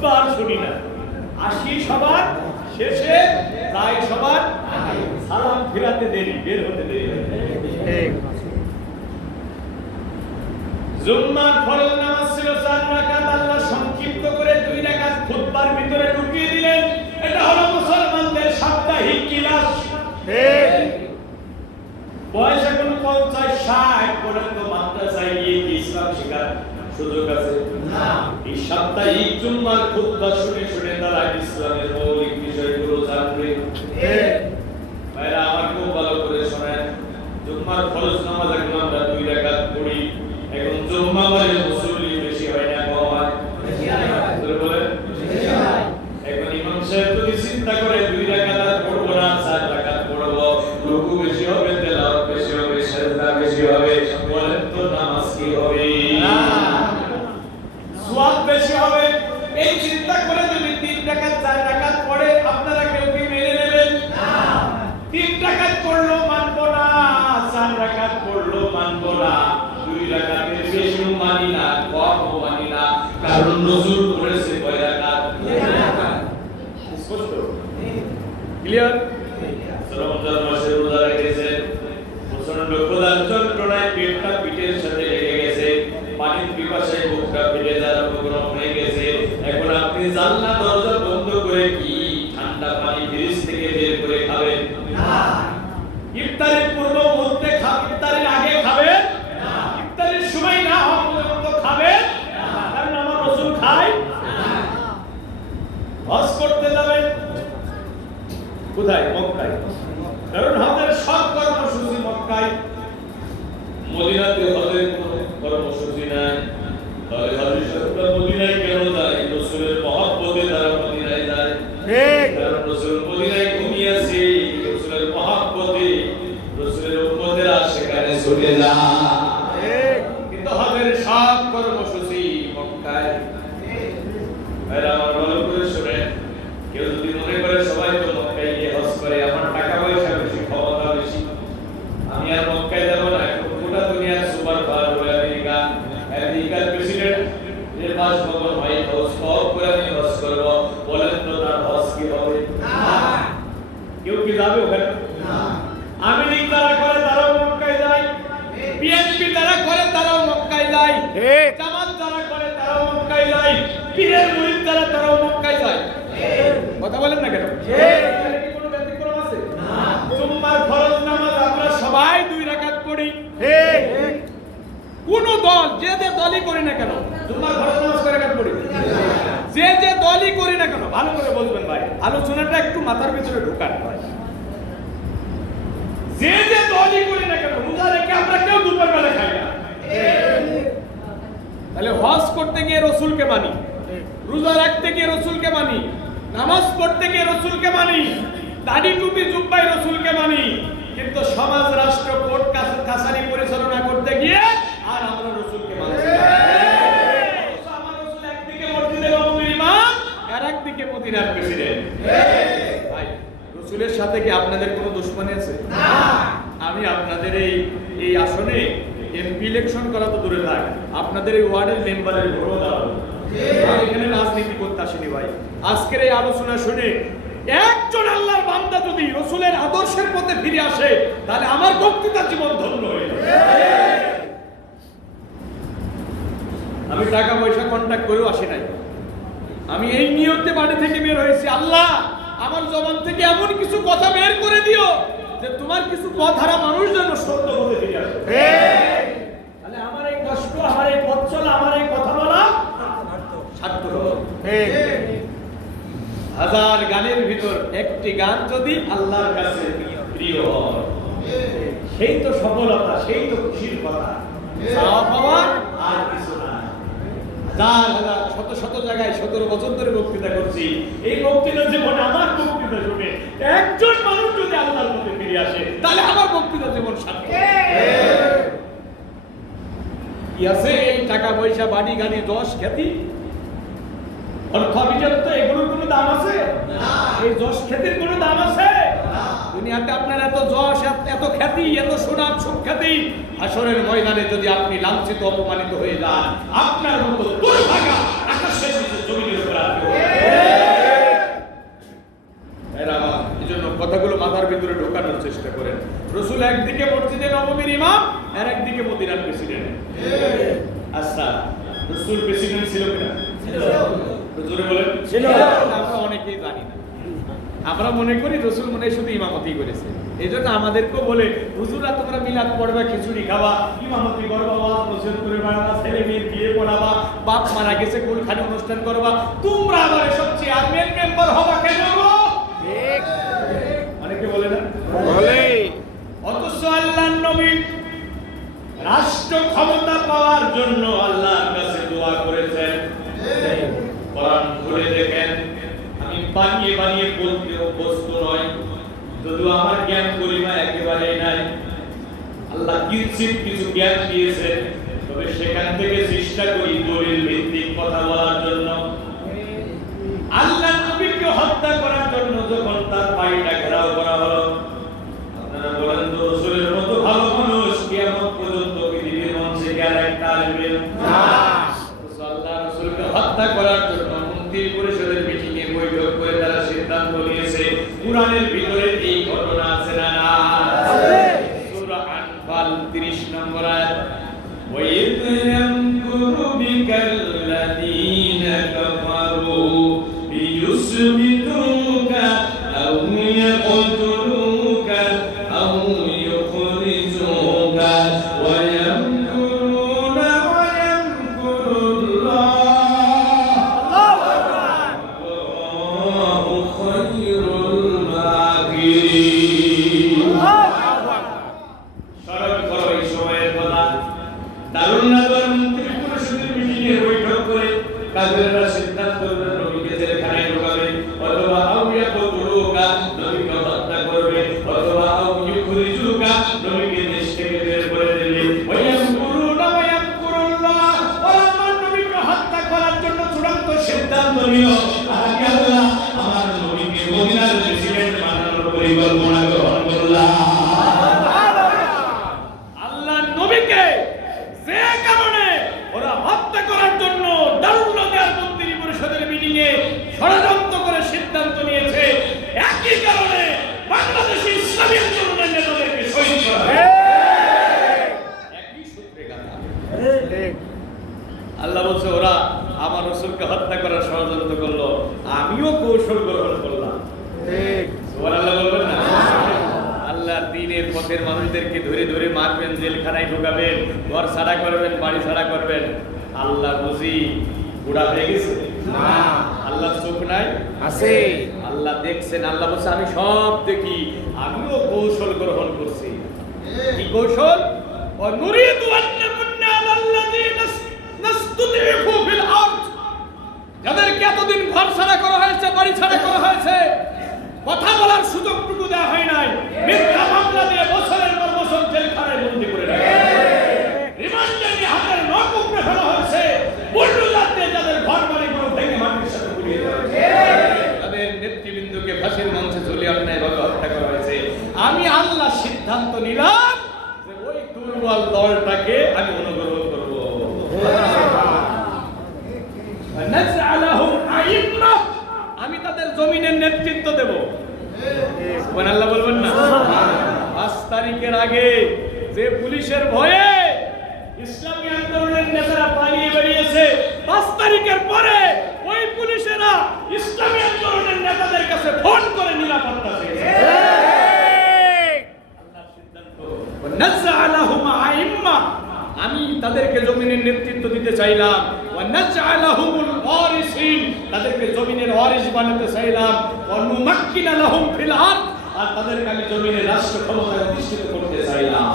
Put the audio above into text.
খুতবা আর শুনি না, আসি সবার শেষে, তাই সবার সালাম ফিরাতে দেরি, বের হতে দেরি। জুম্মার ফরজ নামাজ ছিল 4 রাকাত, আল্লাহ সংক্ষিপ্ত করে 2 রাকাত খুতবার ভিতরে ঢুকিয়ে দিলেন। এটা হলো মুসলমানদের সাপ্তাহিক ক্লাস। বয়স এখন 50-60 পর্যন্ত মাদ্রাসায় গিয়ে ইসলাম শেখার সুযোগ আছে না। এই সাপ্তাহিক জুম্মার খুতবা শুনে শুনে তারা ইসলামের মৌলিক বিষয়গুলো জানবে। ভাইরা আমার খুব ভালো করে শোনেন, জুম্মার ফরজ নামাজ এখন আমরা 2 রাকাত পড়ি। এখন জুম্মা মানে মুসল্লি বেশি হয় না, কম হয়? বেশি হয়। বলেন বেশি হয়। এখন ইমাম সাহেব যদি চিন্তা করে 2 রাকাত পড়বো না, 4 রাকাত পড়বো, রুকু বেশি হবে, তেলাওয়াত বেশি হবে, সিজদা বেশি হবে, বলেন তো নামাজ কি হবে? না, সওয়াব বেশি হবে। এই চিন্তা করে যদি 3 রাকাত 4 রাকাত পড়ে, আপনারা কেউ কি মেনে নেবেন? না। 3 রাকাত পড়লো মানবো না, 4 রাকাত পড়লো মানবো না, 2 রাকাতের বেশি মানি না, কম মানি না, কারণ নজর করেছে কয় রাকাত? 2 রাকাত। স্পষ্ট? ক্লিয়ার? রমজান মাসে রোজা রেখেছেন, প্রচন্ড ক্ষুধার যন্ত্রণায় পেটটা পিঠের সাথে লেগে গেছে, পানির পিপাসায় বুকটা ফেটে যাওয়ার উপক্রম হয়ে গেছে। এখন আপনি জানলা দরজা বন্ধ করে কি ঠান্ডা পানি ফ্রিজ থেকে বের করে খাবেন? না। ইফতারের পূর্ব মুহূর্তে খাবেন, ইফতারের আগে খাবেন না, ইফতারের সময় না হওয়া পর্যন্ত খাবেন না, কারণ আমার রাসূল খায় না। হজ করতে যাবেন কোথায়? মক্কায়। কারণ হজের সব কর্মসূচি মক্কায়, মদিনাতে হজের কোনো কর্মসূচি নাই। তাহলে হাজী সাহেবরা মদিনায় কেন যায়? রাসূলের মহব্বতে তারা মদিনায় যায়। ঠিক, কারণ রাসূল মদিনায় ঘুমিয়েছে, রাসূলের মহব্বতে রাসূলের উম্মতেরা সেখানে চলে যায়। ঠিক, কিন্তু হজের সব কর্মসূচি মক্কায়। ভাইরা আমার ভালো করে শুনেন, কেউ যদি মনে করে সবাই তো মক্কায় গিয়ে হজ করে, আমার টাকা পয়সা বেশি, ক্ষমতা বেশি, আমি আর মক্কায় যাব না, গোটা দুনিয়ার সুপার পাওয়ার হলো আমেরিকা, আমেরিকার প্রেসিডেন্ট যে 5 বছর হোয়াইট হাউস সব করে আমি হজ করব, বলেন তো তার হজ কি হবে? না। কেউ কি যাবে ওখানে? না। আমেরিকা যারা করে তারাও মক্কায় যায়, বিএনপি যারা করে তারাও মক্কায় যায়, জামাত যারা করে তারাও মক্কায় যায়, পীরের মুরিদ যারা তারাও মক্কায় যায়। কথা বলেন না কেন? এখানে কি কোনো ব্যতিক্রম আছে? না। জুম্মার ফরজ নামাজ আমরা সবাই 2 রাকাত পড়ি। ঠিক। কোন দল যে দলই করি না কেন, জুম্মার ফরজ নামাজ কয় রাকাত পড়ি? যে দলই করি না কেন, ভালো করে বলবেন ভাই, আলোচনাটা একটু মাথার ভিতরে ঢোকান ভাই। যে দলই করি না কেন, রোজা রেখে আমরা কেউ দুপুর বেলা খাই না। তাহলে হজ করতে গিয়ে রাসূলকে মানি, রোজা রাখতে গিয়ে রাসূলকে মানি, নামাজ পড়তে গিয়ে রাসূলকে মানি, দাড়ি টুপি জুব্বায় রাসূলকে মানি, কিন্তু সমাজ রাষ্ট্র কোর্ট কাছারি পরিচালনা করতে গিয়ে আর আমরা রাসূলকে মানি না। আমার রাসূল একদিকে মসজিদের ইমাম আর একদিকে মদিনার প্রেসিডেন্ট। ভাই, রাসূলের সাথে কি আপনাদের কোনো দুশমনি আছে? না। আমি আপনাদের এই আসনে এমপি ইলেকশন করা তো দূরে থাক, আপনাদের এই ওয়ার্ডের মেম্বারের ভোটও দাও। আমি এখানে রাজনীতি করতে আসিনি ভাই। আজকের এই আলোচনা শুনে একজন আল্লাহর বান্দা যদি রাসূলের আদর্শের পথে ফিরে আসে, তাহলে আমার বক্তৃতার জীবন ধন্য হয়ে যাবে। আমি টাকা পয়সা কন্টাক্ট করেও আসি নাই, আমি এই নিয়তে বাড়ি থেকে বের হয়েছি, আল্লাহ আমার জবান থেকে এমন কিছু কথা বের করে দিও যে তোমার কিছু পথহারা মানুষ যেন সত্য পথে ফিরে আসে। তাহলে আমার এই কষ্ট, আমার এই পথ চলা, আমার এই কথা বলা সার্থক হবে। হাজার গানের ভিতর একটি গান যদি আল্লাহর কাছে প্রিয় হয়, সেই তো সফলতা, সেই তো খুশির কথা। চাওয়া পাওয়া আর কিছু না। হাজার হাজার শত শত জায়গায় 17 বছর ধরে বক্তৃতা করছি, এই বক্তৃতা জীবনে আমার বক্তৃতা শুনে একজন মানুষ যদি আল্লাহর পথে ফিরে আসে, তাহলে আমার বক্তৃতা জীবন সার্থক। কি আছে এই টাকা পয়সা, বাড়ি গাড়ি, যশ খ্যাতি, অর্থ অভিযোগ, তো এগুলোর কোনো দাম আছে? এই যশ খ্যাতির কোনো দাম আছে? দুনিয়াতে আপনার এত যশ, এত খ্যাতি, এত সুনাম সুখ্যাতি, হাসরের ময়দানে যদি আপনি লাঞ্ছিত অপমানিত হয়ে যান, আপনার মতো দুর্ভাগা আকাশের নিচে জমিনের উপর আর কেউ রাসূল প্রেসিডেন্ট ছিল কিনা? জোরে বলেন। ছিল। আমরা অনেকেই জানি না, আমরা মনে করি রাসূল মনে শুধু ইমামতি করেছে। এইজন্য আমাদেরকেও বলে হুজুরা তোমরা মিলাদ পড়বা, খিচুড়ি খাবা, ইমামতি করবা, ওয়াজ নসিহত করে বাড়াবা, ছেলে মেয়ের বিয়ে পড়াবা, বাপ মারা গেছে কুলখানি অনুষ্ঠান করবা, তোমরা আবার এসব চেয়ারম্যান মেম্বার হবা কেন গো? ঠিক। অনেকে বলে না? বলে। অথচ আল্লাহর নবী রাষ্ট্র ক্ষমতা পাওয়ার জন্য আল্লাহর কাছে দোয়া করেছেন। কোরআন খুলে দেখেন, আমি বানিয়ে বানিয়ে বলতে অভ্যস্ত নয়, যদিও আমার জ্ঞান পরিমা একেবারেই নাই। আল্লাহ কিছু জ্ঞান দিয়েছেন, তবে সেখান থেকে চেষ্টা করি দলিল ভিত্তিক কথা বলার জন্য। আল্লাহ নবীকে হত্যা করার জন্য যখন তার বাড়িটা ঘেরাও করা হলো, আপনারা বলেন তো রাসূলের মতো ভালো মানুষ কিয়ামত পর্যন্ত পৃথিবীর মঞ্চে কি আর একটা আসবে? না। আল্লাহ রাসূলকে হত্যা করার জন্য মন্ত্রী পরিষদের মিটিংয়ে বৈঠক করে তারা সিদ্ধান্ত নিয়েছে। কুরআনের ভিতরে এই ঘটনা আছে না? আছে। সূরা আনফাল 30 নম্বর আয়াত, ওয়া ইয ইয়ামকুরু বিকাল্লাযীনা কাফারু লিয়ুসবিতুকা আও ইয়াকতুলুকা আও ইউখরিজুকা ওয়া ইয়ামকুরুনা ওয়া ইয়ামকুরুল্লাহ আল্লাহু খায়রুল মাকিরিন। স্মরণ করো এই সময়ের কথা। দারুন নাদর মন্ত্রী পরিষদের মিটিংয়ে বৈঠক করে কাফেররা সিদ্ধান্ত নিল নবীকে জেলখানায় ঢোকাবে, অথবা আও ইয়াকতুলুকা, নবীকে হত্যা করবে, অথবা আও ইউখরিজুকা, নবীকে দেশ থেকে বের করে দেবে। ওয়া ইয়ামকুরুনা ওয়া ইয়ামকুরুল্লাহ, ওরা আমার নবীকে হত্যা করার জন্য চূড়ান্ত সিদ্ধান্ত নিল। আগে আল্লাহ আমার নবীকে মদিনার প্রেসিডেন্ট বানানোর পরিকল্পনা গ্রহণ করলেন। আল্লাহ নবীকে যে কারণে ওরা হত্যা করার জন্য দারুন নাদর মন্ত্রী পরিষদের মিটিংয়ে ষড়যন্ত্র করে সিদ্ধান্ত নিয়েছে, একই কারণে বাংলাদেশী ইসলামী আন্দোলনের নেতাদেরকে শহীদ করা হবে। একই সূত্রে কথা। আল্লাহ বলছে ওরা আমার রাসূলকে হত্যা করার ষড়যন্ত্র করলো, আমিও কৌশল গ্রহণ করলাম। ঠিক। সুবহানাল্লাহ বলবেন না? আল্লাহর দ্বীনের পথের মানুষদেরকে ধরে ধরে মারবেন, জেলখানায় ঢোকাবেন, ঘর ছাড়া করবেন, বাড়ি ছাড়া করবেন। আল্লাহ বুঝি বুড়া হয়ে গেছে? না। আল্লাহর চোখ নাই? আছে। আল্লাহ দেখছেন। আল্লাহ বলছে আমি সব দেখি, আমিও কৌশল গ্রহণ করছি। কি কৌশল? নুরিদু আন নাকুন্না আলাল্লাযীনা নাস্তুদিফু ফিল আরদ, যাদেরকে এতদিন ঘর ছাড়া করা হয়েছে, বাড়ি ছাড়া করা হয়েছে, কথা বলার সুযোগটুকু দেওয়া হয় নাই, মিথ্যা মামলা দিয়ে বছরের পর বছর জেলখানায় বন্দী করে রাখা, রিমান্ডে নিয়ে হাতের নখ উপড়ে ফেলা হয়েছে, বুলডোজার দিয়ে যাদের ঘর বাড়িগুলো ভেঙে মাটির সাথে গুলিয়ে দেওয়া হয়েছে, তাদের নেতৃবৃন্দকে ফাঁসির মঞ্চে ঝুলিয়ে অন্যায়ভাবে হত্যা করা হয়েছে। আমি আল্লাহ সিদ্ধান্ত নিলাম যে ওই দুর্বল দলটাকে আমি অনুগ্রহ করব। আমি তাদের জমিনের নেতৃত্ব দেব। সুবহানাল্লাহ বলবেন না? 5 তারিখের আগে যে পুলিশের ভয়ে ইসলামী আন্দোলনের নেতারা পালিয়ে বেরিয়েছে, 5 তারিখের পরে ওই পুলিশেরা ইসলামী আন্দোলনের নেতাদের কাছে ফোন করে নিরাপত্তা চেয়েছে। আল্লাহর সিদ্ধান্ত, ওয়ানাজআলাহুম আইম্মা, আমি তাদেরকে জমিনের নেতৃত্ব দিতে চাইলাম, ওয়ানাজআলাহুমুল ওয়ারিসিন, তাদেরকে জমিনের ওয়ারিস বানাতে চাইলাম, ওয়ানুমাক্কিনা লাহুম ফিল আরদ, আর তাদেরকে আমি জমিনের রাষ্ট্র ক্ষমতায় অধিষ্ঠিত করতে চাইলাম।